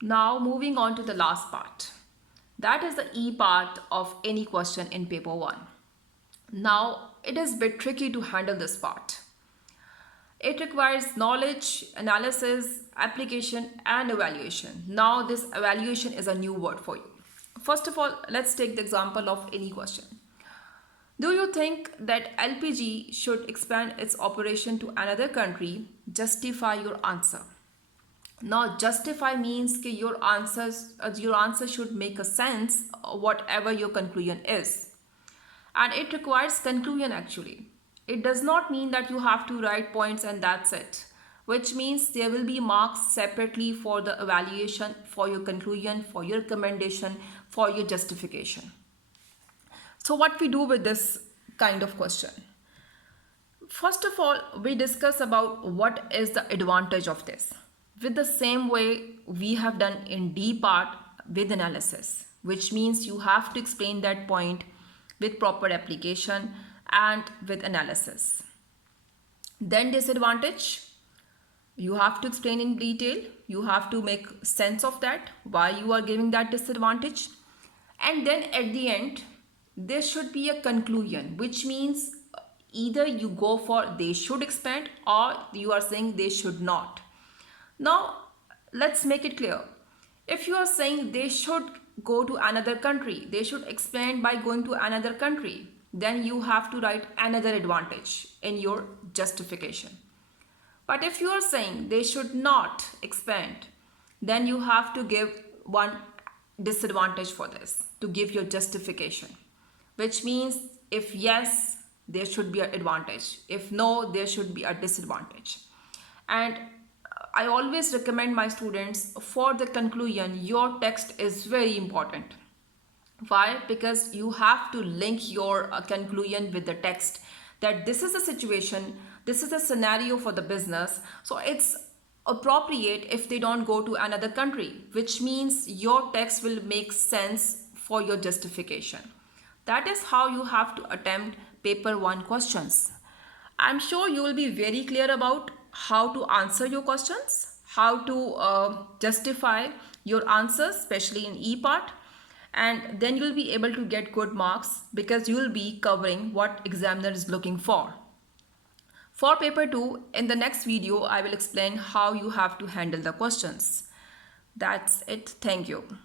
Now moving on to the last part. That is the E part of any question in paper 1. Now it is a bit tricky to handle this part. It requires knowledge, analysis, application and evaluation. Now this evaluation is a new word for you. First of all, let's take the example of any question. Do you think that LPG should expand its operation to another country? Justify your answer. Now justify means that your answer should make a sense whatever your conclusion is. And it requires conclusion actually. It does not mean that you have to write points and that's it, which means there will be marks separately for the evaluation, for your conclusion, for your recommendation, for your justification. So what we do with this kind of question? First of all, we discuss about what is the advantage of this. With the same way we have done in D part with analysis, which means you have to explain that point with proper application and with analysis. Then disadvantage, you have to explain in detail. You have to make sense of that, why you are giving that disadvantage. And then at the end, there should be a conclusion, which means either you go for they should expand or you are saying they should not. Now, let's make it clear. If you are saying they should go to another country, they should expand by going to another country, then you have to write another advantage in your justification. But if you are saying they should not expand, then you have to give one disadvantage for this to give your justification, which means if yes, there should be an advantage. If no, there should be a disadvantage. And I always recommend my students for the conclusion, your text is very important. Why? Because you have to link your conclusion with the text, that this is a situation, this is a scenario for the business. So it's appropriate if they don't go to another country, which means your text will make sense for your justification. That is how you have to attempt paper 1 questions. I'm sure you will be very clear about how to answer your questions, how to justify your answers, especially in E part. And then you'll be able to get good marks because you'll be covering what examiner is looking for. For paper 2, in the next video, I will explain how you have to handle the questions. That's it. Thank you.